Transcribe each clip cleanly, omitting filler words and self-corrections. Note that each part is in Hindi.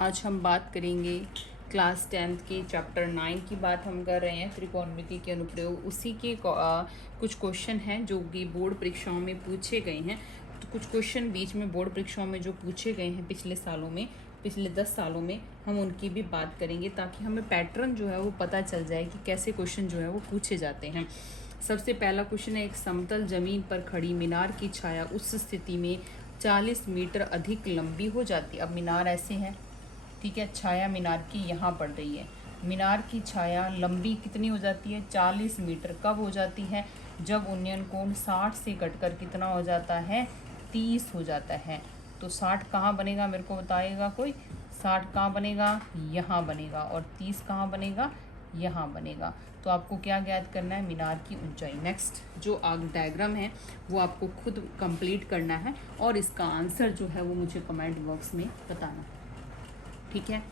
आज हम बात करेंगे क्लास 10th के चैप्टर 9 की बात हम कर रहे हैं, त्रिकोणमिति के अनुप्रयोग। उसी के कुछ क्वेश्चन हैं जो कि बोर्ड परीक्षाओं में पूछे गए हैं। तो कुछ क्वेश्चन बीच में बोर्ड परीक्षाओं में जो पूछे गए हैं पिछले सालों में, पिछले 10 सालों में, हम उनकी भी बात करेंगे ताकि हमें पैटर्न जो है वो पता चल जाए कि कैसे क्वेश्चन जो है वो पूछे जाते हैं। सबसे पहला क्वेश्चन है, एक समतल जमीन पर खड़ी मीनार की छाया उस स्थिति में 40 मीटर अधिक लंबी हो जाती है। अब मीनार ऐसे है, ठीक है, छाया मीनार की यहाँ पड़ रही है। मीनार की छाया लंबी कितनी हो जाती है? 40 मीटर। कब हो जाती है? जब उन्नयन कोण 60 से कटकर कितना हो जाता है? 30 हो जाता है। तो 60 कहाँ बनेगा, मेरे को बताएगा कोई? 60 कहाँ बनेगा? यहाँ बनेगा। और 30 कहाँ बनेगा? यहाँ बनेगा। तो आपको क्या ज्ञात करना है? मीनार की ऊंचाई। नेक्स्ट जो डायग्राम है वो आपको खुद कंप्लीट करना है और इसका आंसर जो है वो मुझे कमेंट बॉक्स में बताना है, ठीक है?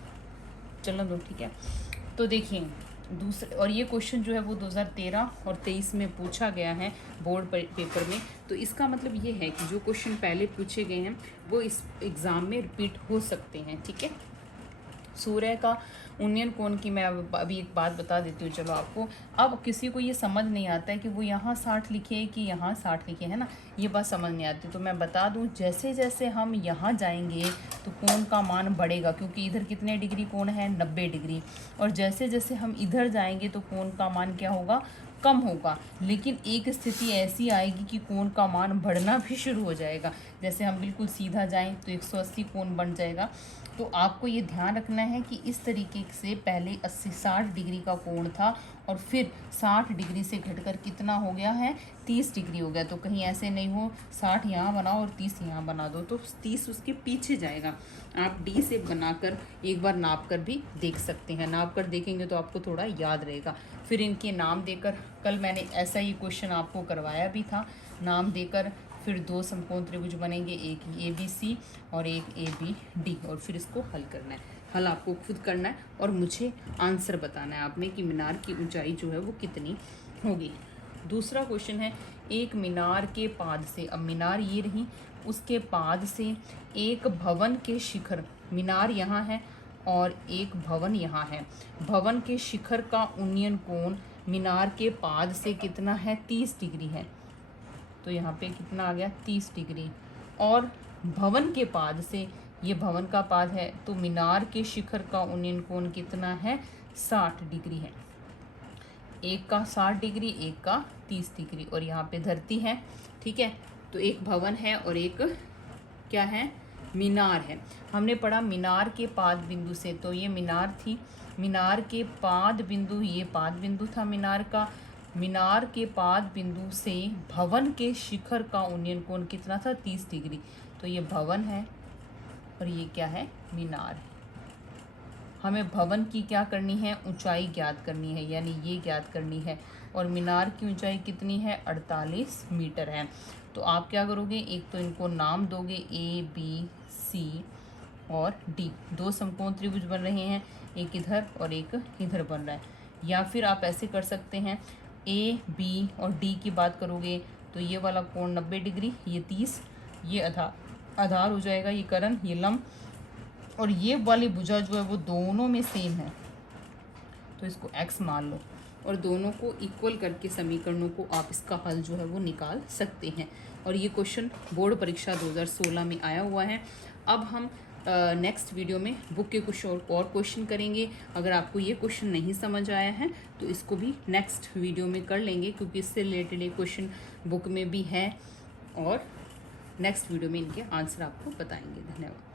चलो दो, ठीक है। तो देखिए दूसरे, और ये क्वेश्चन जो है वो 2013 और 23 में पूछा गया है बोर्ड पेपर में। तो इसका मतलब ये है कि जो क्वेश्चन पहले पूछे गए हैं वो इस एग्ज़ाम में रिपीट हो सकते हैं, ठीक है। सूर्य का उन्नयन कोण की मैं अभी एक बात बता देती हूँ, चलो आपको। अब किसी को ये समझ नहीं आता है कि वो यहाँ 60 लिखे कि यहाँ 60 लिखे, है ना, ये बात समझ नहीं आती। तो मैं बता दूँ, जैसे जैसे हम यहाँ जाएंगे तो कोण का मान बढ़ेगा, क्योंकि इधर कितने डिग्री कोण है? 90 डिग्री। और जैसे जैसे हम इधर जाएंगे तो कोण का मान क्या होगा? कम होगा। लेकिन एक स्थिति ऐसी आएगी कि कोण का मान बढ़ना भी शुरू हो जाएगा। जैसे हम बिल्कुल सीधा जाएं तो 180 कोण बन जाएगा। तो आपको ये ध्यान रखना है कि इस तरीके से पहले 60 डिग्री का कोण था और फिर 60 डिग्री से घटकर कितना हो गया है? 30 डिग्री हो गया। तो कहीं ऐसे नहीं हो 60 यहाँ बनाओ और 30 यहाँ बना दो, तो 30 उसके पीछे जाएगा। आप डी से बनाकर एक बार नाप कर भी देख सकते हैं। नाप कर देखेंगे तो आपको थोड़ा याद रहेगा। फिर इनके नाम देकर, कल मैंने ऐसा ही क्वेश्चन आपको करवाया भी था, नाम देकर फिर 2 समकोण त्रिभुज बनेंगे, एक ABC और एक ABD, और फिर इसको हल करना है। हल आपको खुद करना है और मुझे आंसर बताना है आपने कि मीनार की ऊंचाई जो है वो कितनी होगी। दूसरा क्वेश्चन है, एक मीनार के पाद से, अब मीनार ये रही, उसके पाद से एक भवन के शिखर, मीनार यहाँ है और एक भवन यहाँ है, भवन के शिखर का उन्नयन कोण मीनार के पाद से कितना है? 30 डिग्री है। तो यहाँ पे कितना आ गया? 30 डिग्री। और भवन के पाद से, ये भवन का पाद है, तो मीनार के शिखर का उन्नयन कोण कितना है? 60 डिग्री है। एक का 60 डिग्री, एक का 30 डिग्री। और यहाँ पे धरती है, ठीक है। तो एक भवन है और एक क्या है? मीनार है। हमने पढ़ा मीनार के पाद बिंदु से, तो ये मीनार थी, मीनार के पाद बिंदु, ये पाद बिंदु था मीनार का। मीनार के पाद बिंदु से भवन के शिखर का उन्नयन कोण कितना था? 30 डिग्री। तो ये भवन है और ये क्या है? मीनार है। हमें भवन की क्या करनी है? ऊंचाई ज्ञात करनी है, यानी ये ज्ञात करनी है। और मीनार की ऊंचाई कितनी है? 48 मीटर है। तो आप क्या करोगे? एक तो इनको नाम दोगे ABC और D, 2 समकोण त्रिभुज बन रहे हैं, एक इधर और एक इधर बन रहा है। या फिर आप ऐसे कर सकते हैं, AB और D की बात करोगे तो ये वाला कोण 90 डिग्री, ये 30, ये आधार हो जाएगा, ये कर्ण, ये लंब, और ये वाली भुजा जो है वो दोनों में सेम है, तो इसको x मान लो। और दोनों को इक्वल करके समीकरणों को आप इसका हल जो है वो निकाल सकते हैं। और ये क्वेश्चन बोर्ड परीक्षा 2016 में आया हुआ है। अब हम नेक्स्ट वीडियो में बुक के कुछ और क्वेश्चन करेंगे। अगर आपको ये क्वेश्चन नहीं समझ आया है तो इसको भी नेक्स्ट वीडियो में कर लेंगे, क्योंकि इससे रिलेटेड एक क्वेश्चन बुक में भी है और नेक्स्ट वीडियो में इनके आंसर आपको बताएंगे। धन्यवाद।